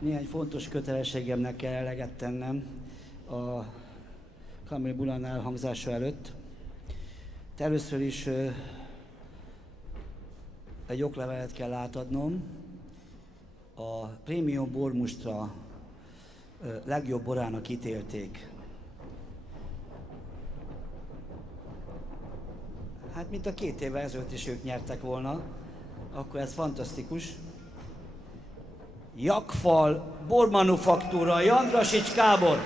Néhány fontos kötelességemnek kell eleget tennem a Carmina Burana elhangzása előtt. Először is egy oklevelet kell átadnom. A Prémium Bormustra legjobb borának ítélték. Hát, mint a 2 évvel ezelőtt is ők nyertek volna, akkor ez fantasztikus. Jakfal Bormanufaktúra, Jandrasics Kábor.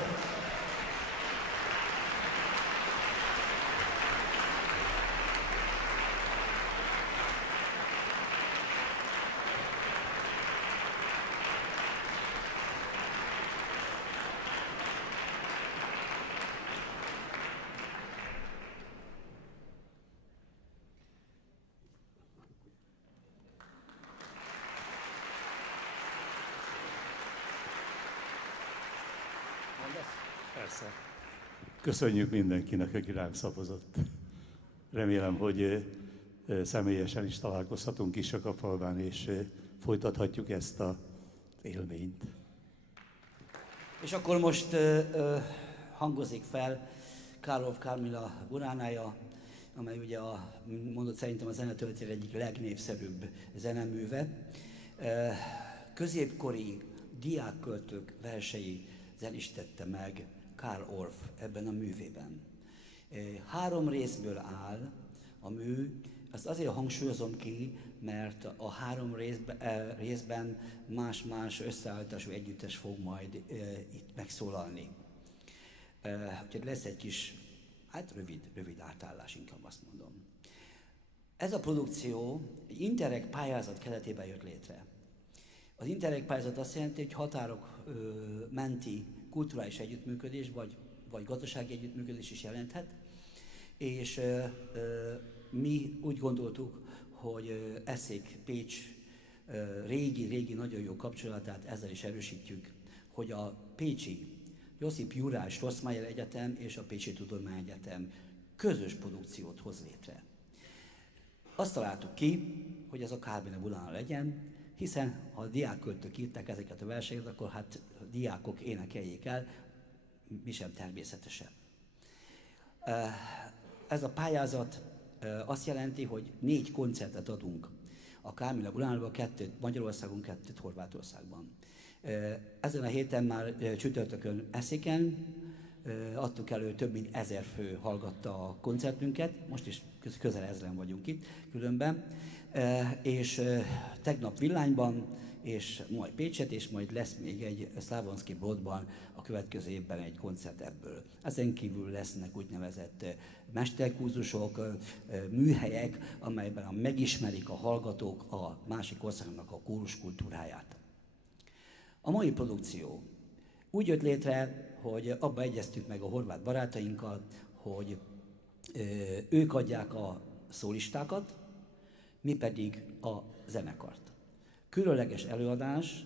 Persze. Köszönjük mindenkinek, aki ránk szavazott. Remélem, hogy személyesen is találkozhatunk Kisakafalván, és folytathatjuk ezt az élményt. És akkor most hangozik fel Carl Orff Carmina Buránája, amely ugye mondott szerintem a zenetöltér egyik legnépszerűbb zeneműve. Középkori diákköltők versei zenistette meg Carl Orff ebben a művében. 3 részből áll a mű, ezt azért hangsúlyozom ki, mert a 3 részben más-más összeállítású együttes fog majd itt megszólalni. Úgyhogy lesz egy kis, hát rövid átállás, inkább azt mondom. Ez a produkció egy Interreg pályázat keretében jött létre. Az Interreg pályázat azt jelenti, hogy határok menti kulturális együttműködés, vagy gazdasági együttműködés is jelenthet, és mi úgy gondoltuk, hogy Eszék Pécs régi, nagyon jó kapcsolatát ezzel is erősítjük, hogy a pécsi Josip Juraj Strossmayer Egyetem és a Pécsi Tudományegyetem közös produkciót hoz létre. Azt találtuk ki, hogy ez a Carmina Burana legyen, hiszen ha a diákköltők írták ezeket a verseket, akkor hát a diákok énekeljék el, mi sem természetesebb. Ez a pályázat azt jelenti, hogy 4 koncertet adunk a Carmina Buránában, 2 Magyarországon, 2 Horvátországban. Ezen a héten már csütörtökön Eszéken adtuk elő, több mint 1000 fő hallgatta a koncertünket, most is közel 1000-en vagyunk itt különben, és tegnap Villányban, és majd Pécset, és majd lesz még egy Slavonski Brodban a következő évben egy koncert ebből. Ezen kívül lesznek úgynevezett mesterkurzusok, műhelyek, amelyben megismerik a hallgatók a másik országnak a kórus kultúráját. A mai produkció úgy jött létre, hogy abba egyeztük meg a horvát barátainkkal, hogy ők adják a szólistákat, mi pedig a zenekart. Különleges előadás,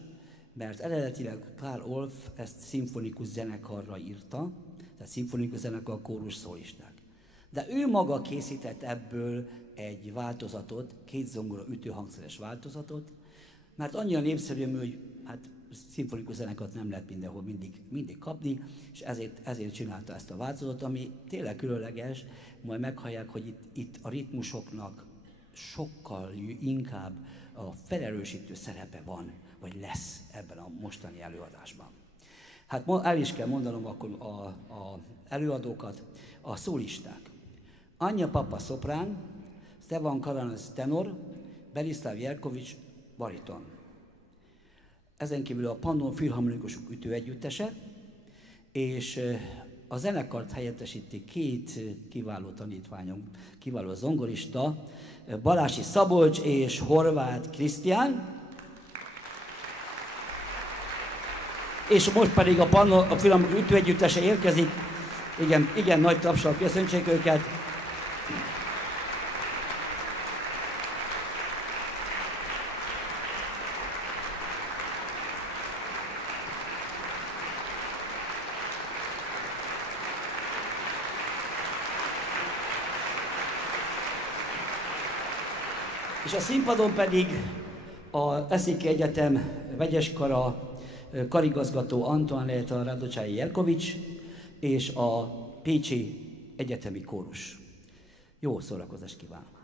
mert eredetileg Carl Orff ezt szimfonikus zenekarra írta, tehát szimfonikus zenekar, kórus, szólisták. De ő maga készített ebből egy változatot, 2 zongora ütőhangszeres változatot, mert annyira népszerű, hogy hát szimfonikus zenekart nem lehet mindenhol mindig kapni, és ezért csinálta ezt a változatot, ami tényleg különleges, majd meghallják, hogy itt a ritmusoknak sokkal inkább a felerősítő szerepe van, vagy lesz ebben a mostani előadásban. Hát el is kell mondanom akkor a előadókat, a szólisták. Anya Papa szoprán, Stevan Karanas tenor, Berislav Jerkovics bariton. Ezen kívül a Pannon Filharmonikusok ütőegyüttese, és a zenekart helyettesíti 2 kiváló tanítványom, kiváló zongorista, Balási Szabolcs és Horváth Krisztián. És most pedig a Pannon Filharmonikusok ütőegyüttese érkezik. Igen, nagy tapsal köszöntsék őket. És a színpadon pedig az Eszéki Egyetem Vegyeskara karigazgató Antoaneta Radocsai Jelkovics és a Pécsi Egyetemi Kórus. Jó szórakozást kívánok!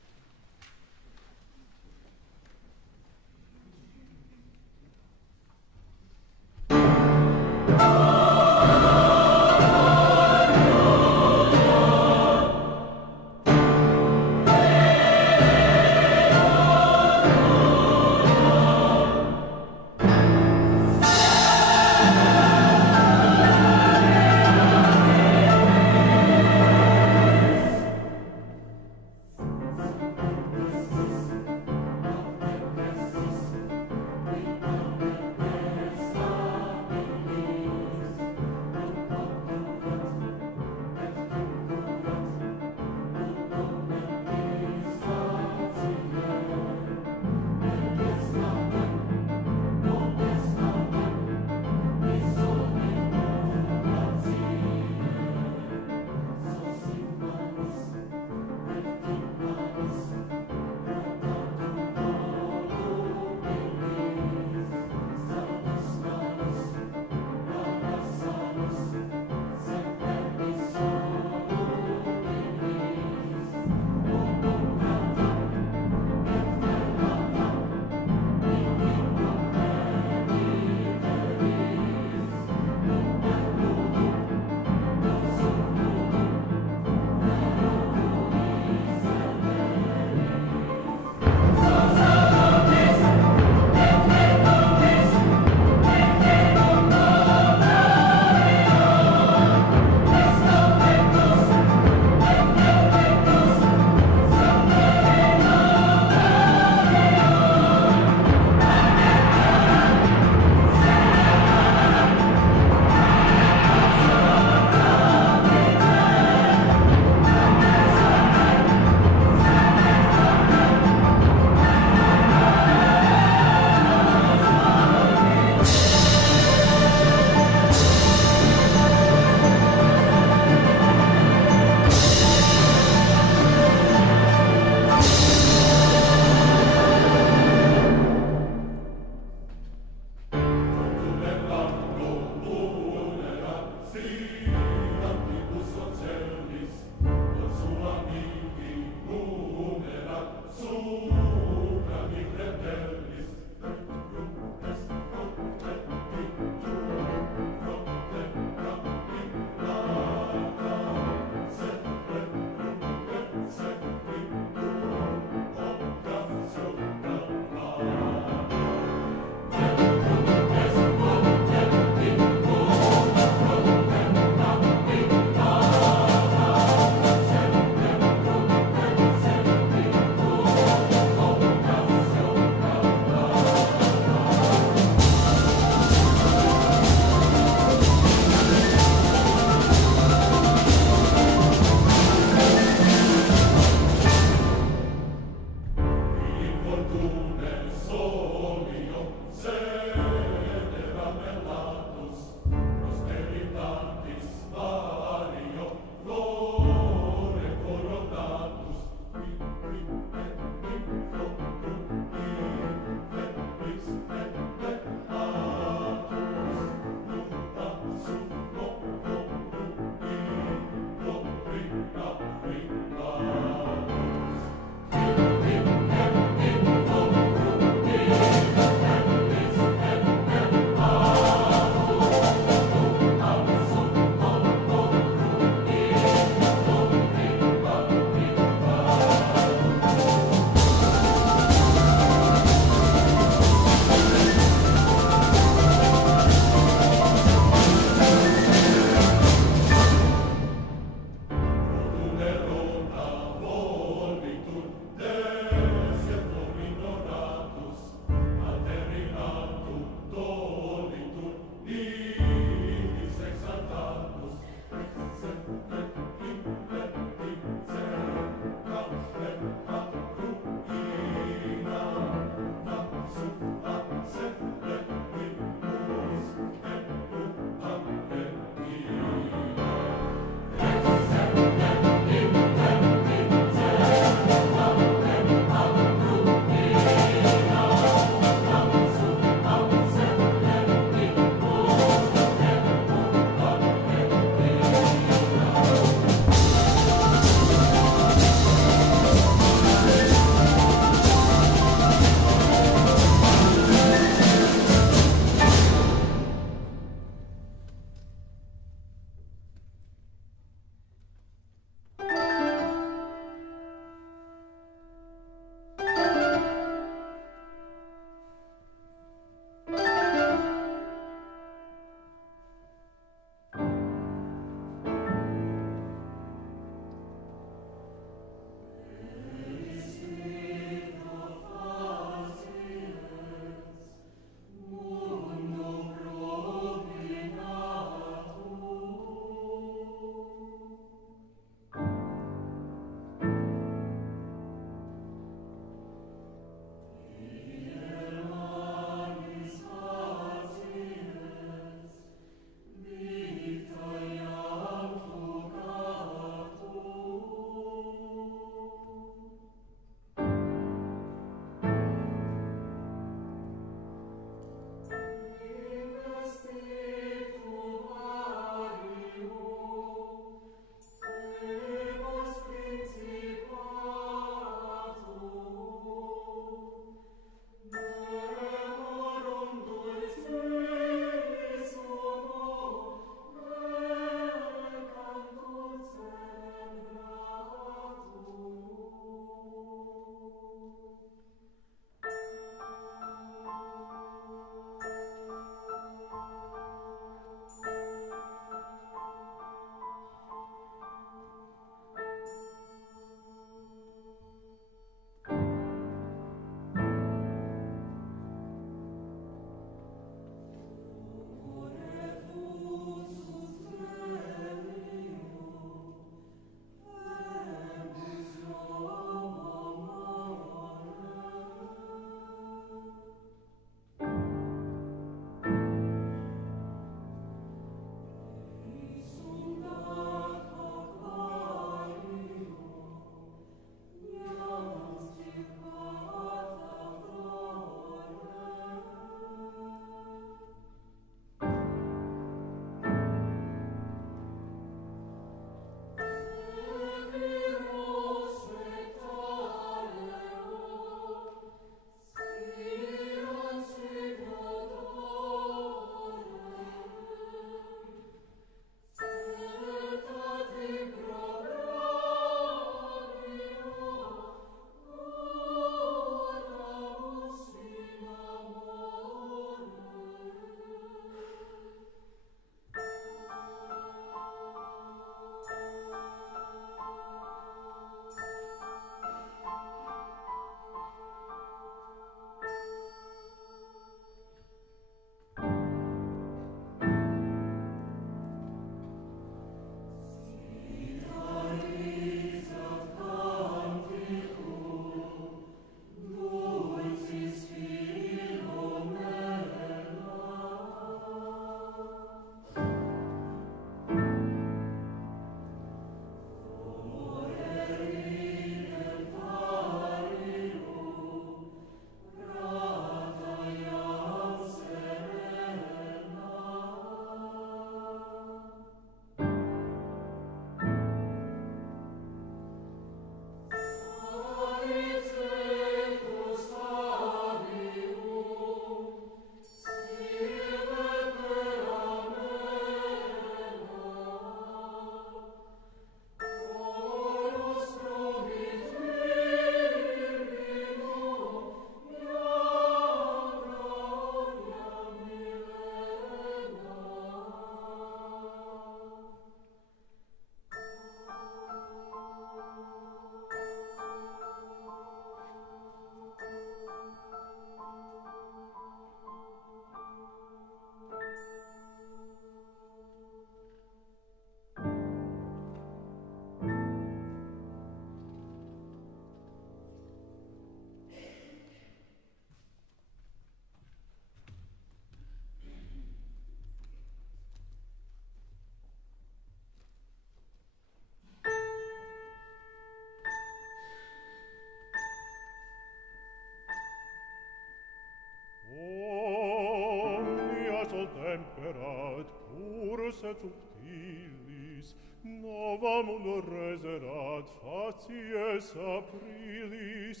et subtilis, nova mundo reserat facies aprilis,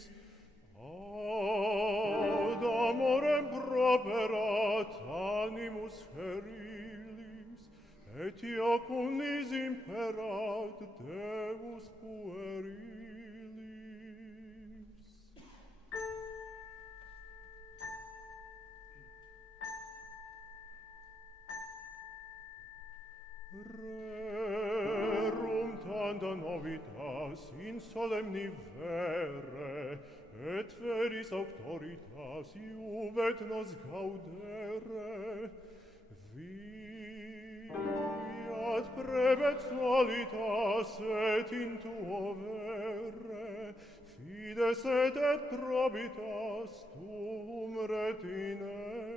ad amorem properat animus herilis, et iacunis imperat Deus puerilis. Rerum tanta novitas in solemni vere, et veris auctoritas iuvet nos gaudere, viat prebezalitas et in tuo vere, fides et probitas tuum retinere.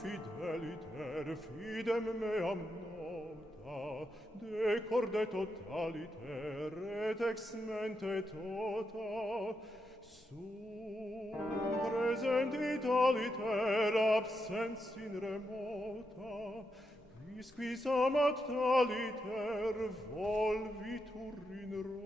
Fideliter fidem meam nota, decorde totaliter et ex mente tota, sum presentit aliter absens in remota, quis amat taliter volvitur in rota.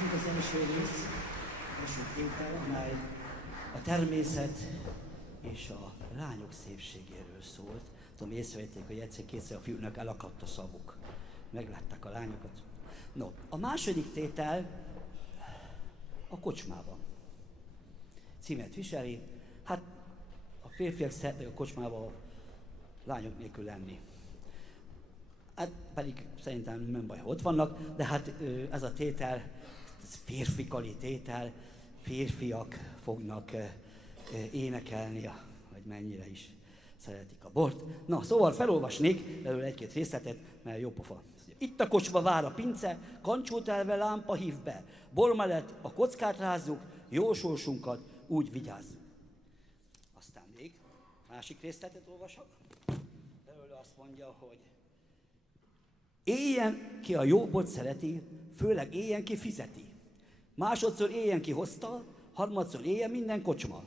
Ez az első rész, az első tétel, amely a természet és a lányok szépségéről szólt. Tudom, észrevették, hogy egyszer-kétszer a fiúknak elakadt a szavuk. Meglettek a lányokat. No, a második tétel a kocsmában. Címet viseli. Hát a férfiak szeretnek a kocsmában a lányok nélkül lenni. Hát pedig szerintem nem baj, ha ott vannak, de hát ez a tétel, ez férfikali tétel, férfiak fognak énekelni, vagy mennyire is szeretik a bort. Na, szóval felolvasnék belőle egy-két részletet, mert jó pofa. Itt a kocsma vár a pince, kancsót elve lámpa hív be. Bor mellett a kockát rázzuk, jó sorsunkat úgy vigyázzuk. Aztán még másik részletet olvasok. Belőle azt mondja, hogy éljen ki a jó bort szereti, főleg éljen ki fizeti. Másodszor éljen ki hozta, harmadszor éljen minden kocsma.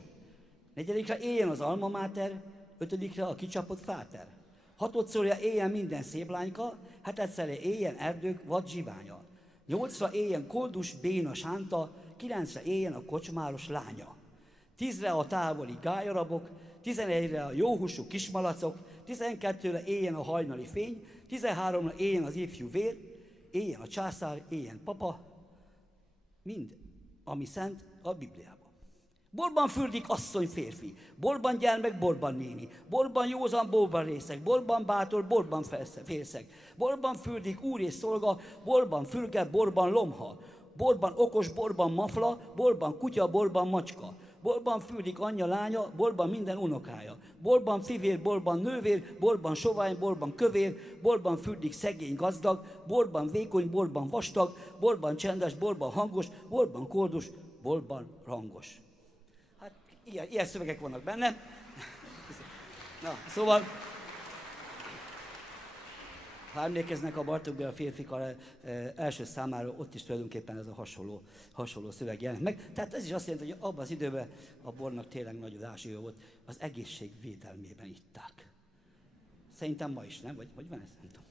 Negyedikre éljen az alma máter, ötödikre a kicsapott fáter. Hatodszorja éljen minden szép lányka, hetedszerre éljen erdők vad zsiványa. Nyolcra éljen koldus, béna sánta, kilencre éljen a kocsmáros lánya. 10-re a távoli gályarabok, 11-re a jóhúsú kismalacok, 12-re éljen a hajnali fény, 13-ra éljen az ifjú vér, éljen a császár, éljen papa, mind, ami szent a Bibliában. Borban fürdik asszony férfi, borban gyermek, borban néni, borban józan, borban részeg, borban bátor, borban félszeg, borban fürdik úr és szolga, borban fürge, borban lomha, borban okos, borban mafla, borban kutya, borban macska, borban fürdik anyja, lánya, borban minden unokája, borban fivér, borban nővér, borban sovány, borban kövér, borban fürdik szegény gazdag, borban vékony, borban vastag, borban csendes, borban hangos, borban koldus, borban rangos. Hát ilyen szövegek vannak benne. Na, szóval, ha emlékeznek a Bartók Béla férfikar első számára, ott is tulajdonképpen ez a hasonló szöveg jelent meg. Tehát ez is azt jelenti, hogy abban az időben a bornak tényleg nagy ásíja volt, az egészség védelmében itták. Szerintem ma is, nem? Vagy van ez? Nem tudom.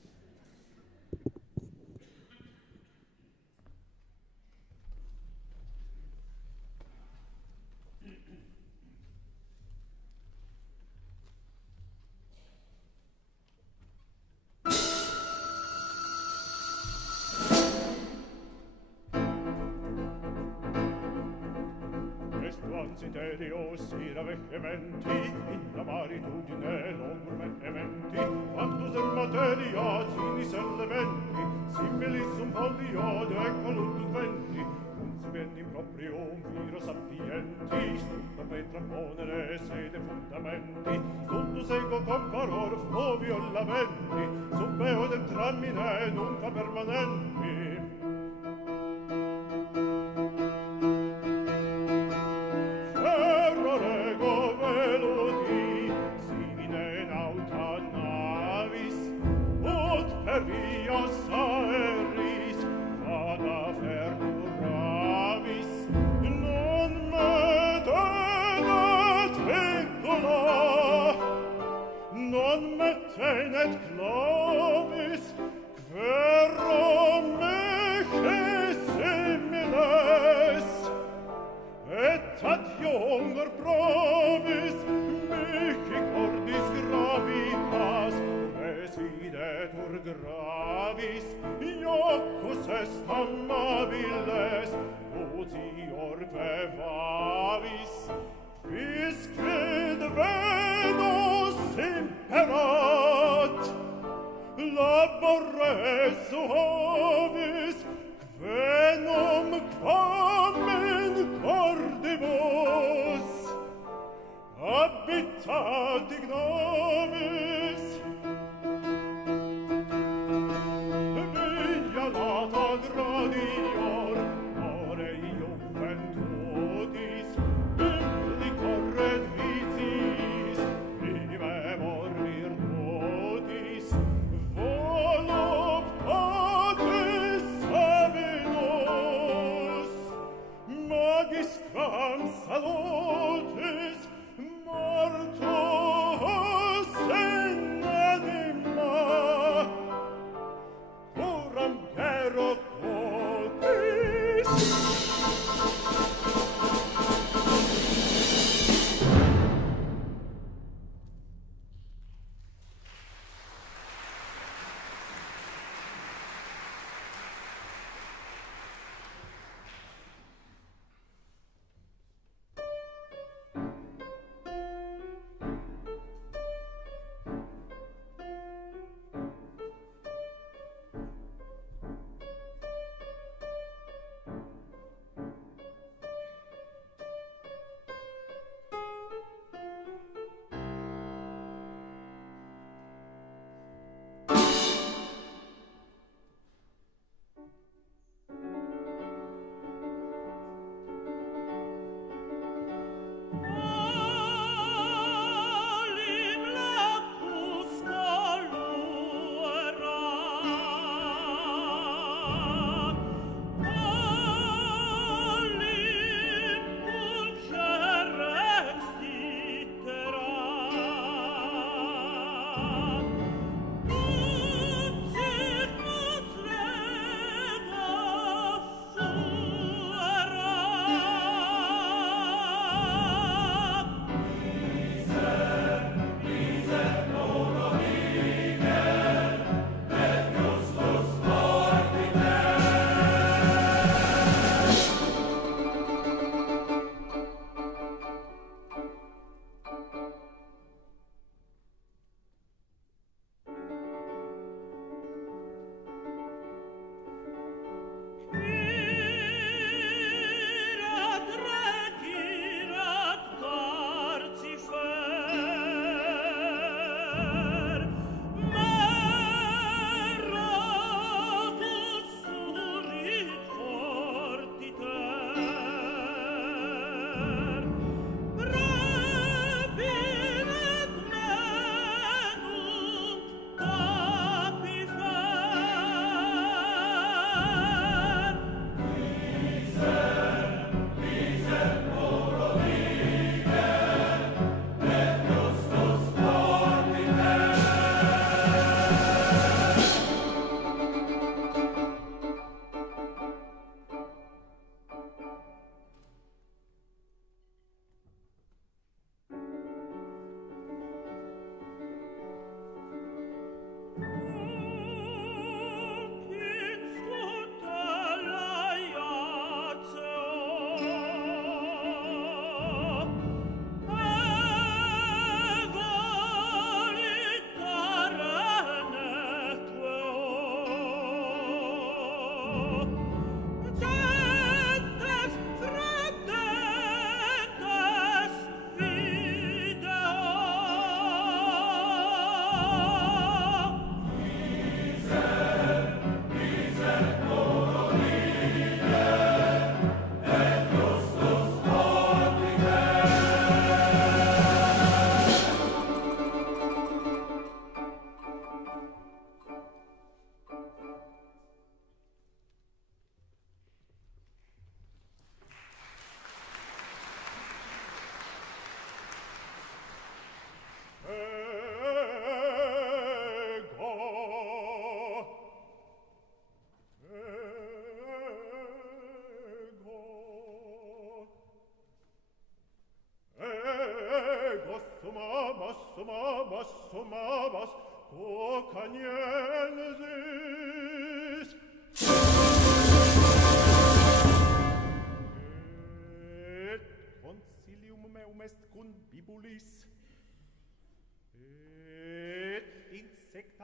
Desiderio sira vehementi, in la maritudine l'ombre vehementi, quantus in materia cinis elementi, similis sum folio de collutum venti, concepiendi in proprium viro sapienti, stulta petra ponere sede fundamenti, stultus ego comparor flovio lamenti, sub eo dentramine nunca permanenti. Tenet clavis, quero meche similes, et ad younger provis, mihi cordis gravitas, res videtur gravis, iocus est amabiles, uti orque vavis, fisquid Venus imperat, labore suavis, quenum quam in cordibus, habitat ignovis. Via lata gradior, ore juventutis, implicorret vitis, vivemor virtutis, voluptatis savinus, magis quam salutis, mortuos in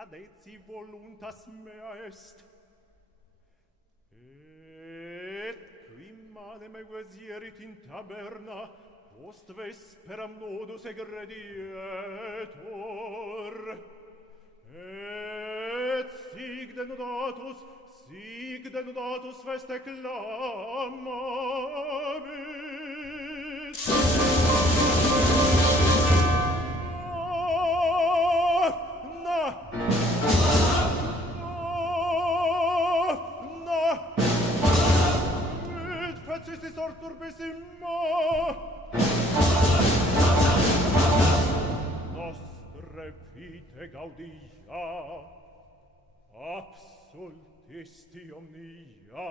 cadetsi voluntas mea est. Et qui mane me vesierit in taberna, post vesperam nodus egredietur. Et sic denodatus feste clamabis. Facistis orturbissima. Nostre vite gaudia, absolutisti omnia.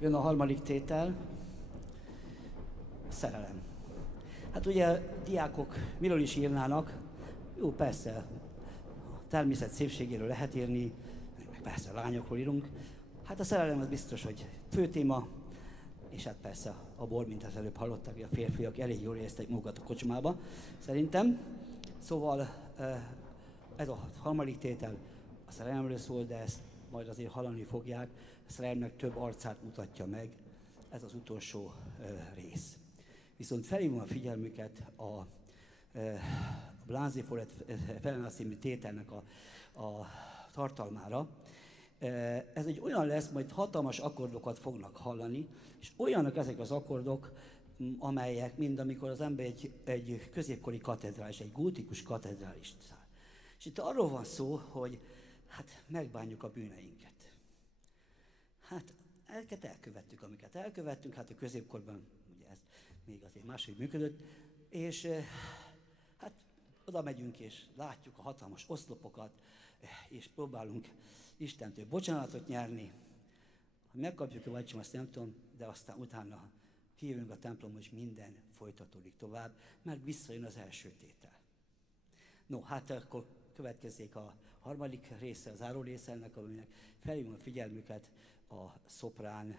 Jön a harmadik tétel. szerelem. Hát ugye diákok miről is írnának? Jó, persze, a természet szépségéről lehet írni, meg persze a lányokról írunk. Hát a szerelem az biztos, hogy fő téma, és hát persze a bor, mint az előbb hallottak, hogy a férfiak elég jól érezték magukat a kocsmába, szerintem. Szóval ez a harmadik tétel a szerelemről szól, de ezt majd azért hallani fogják. A szerelemnek több arcát mutatja meg, ez az utolsó rész. Viszont felhívom a figyelmüket a Blasé Forêt Felenász című tételnek a tartalmára. Ez egy olyan lesz, majd hatalmas akkordokat fognak hallani, és olyanok ezek az akkordok, amelyek mind amikor az ember egy középkori katedrális, egy gótikus katedrális száll. És itt arról van szó, hogy hát megbánjuk a bűneinket. Hát ezeket elkövettük, amiket elkövettünk, hát a középkorban ugye ez még azért máshogy működött, és hát oda megyünk és látjuk a hatalmas oszlopokat, és próbálunk Istentől bocsánatot nyerni. Ha megkapjuk-e vagy sem, azt nem tudom, de aztán utána kijövünk a templomba, és minden folytatódik tovább, mert visszajön az első tétel. No, hát akkor következzék a harmadik része, az záró része ennek, aminek felhívom a figyelmüket a szoprán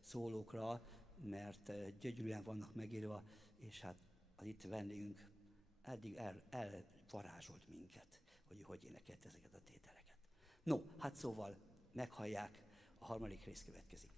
szólókra, mert gyönyörűen vannak megírva, és hát az itt vendégünk eddig elvarázsolt minket, hogy énekelt ezeket a tételeket. No, hát szóval meghallják, a harmadik rész következik.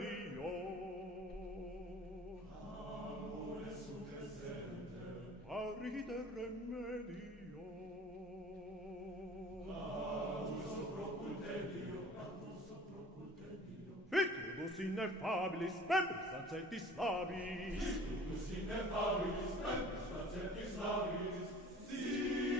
Dio. Amore successente, parite remedio. Auso procultendio, Fetibus ineffabilis, membris lancetis labis. Fetibus ineffabilis, membris lancetis labis.